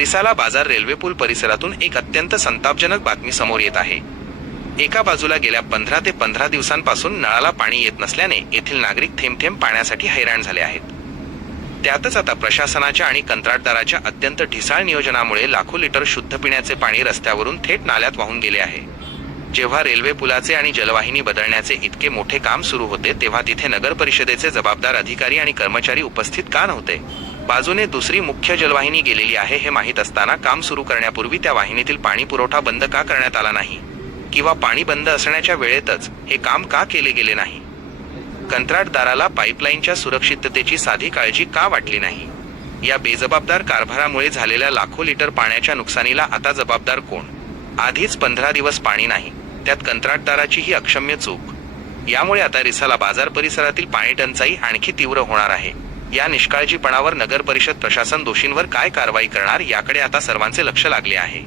रिसाला बाजार रेल्वे पूल परिसरातून एक अत्यंत संतापजनक बातमी समोर येत आहे। एका बाजूला गेल्या 15 ते 15 दिवसांपासून नळाला पाणी येत नसल्याने येथील नागरिक थेंब थेंब पाण्यासाठी हैराण झाले आहेत। त्यातच आता प्रशासनाच्या आणि कंत्राटदाराच्या अत्यंत ढिसाळ नियोजनामुळे लाखो लिटर शुद्ध पिण्याचे पाणी रस्त्यावरून थेट नाल्यात वाहून गेले आहे। जेव्हा रेल्वे पुलाचे आणि जलवाहिनी बदलण्याचे इतके मोठे काम सुरू होते तेव्हा तिथे नगर परिषदेचे जबाबदार अधिकारी आणि कर्मचारी उपस्थित का नव्हते? बाजूने दुसरी मुख्य जलवाहिनी गेलेली आहे हे माहीत असताना काम सुरू करण्यापूर्वी त्या वाहिनीतील पाणी पुरवठा बंद का करण्यात आला नाही? किंवा पाणी बंद असण्याच्या वेळेतच हे काम का केले गेले नाही? कंत्राटदाराला पाईपलाईनच्या सुरक्षिततेची साधी काळजी का वाटली नाही? या बेजबाबदार कारभारामुळे झालेल्या लाखो लिटर पाण्याच्या नुकसानीला आता जबाबदार कोण? आधीच 15 दिवस पाणी नाही, त्यात कंत्राटदाराची ही अक्षम्य चूक। यामुळे आता रिसाला बाजार परिसरातील पाणी टंचाई आणखी तीव्र होणार आहे। या निष्काळजीपणावर नगर परिषद प्रशासन दोषींवर काय कारवाई करणार याकडे आता सर्वांचे लक्ष लागले आहे।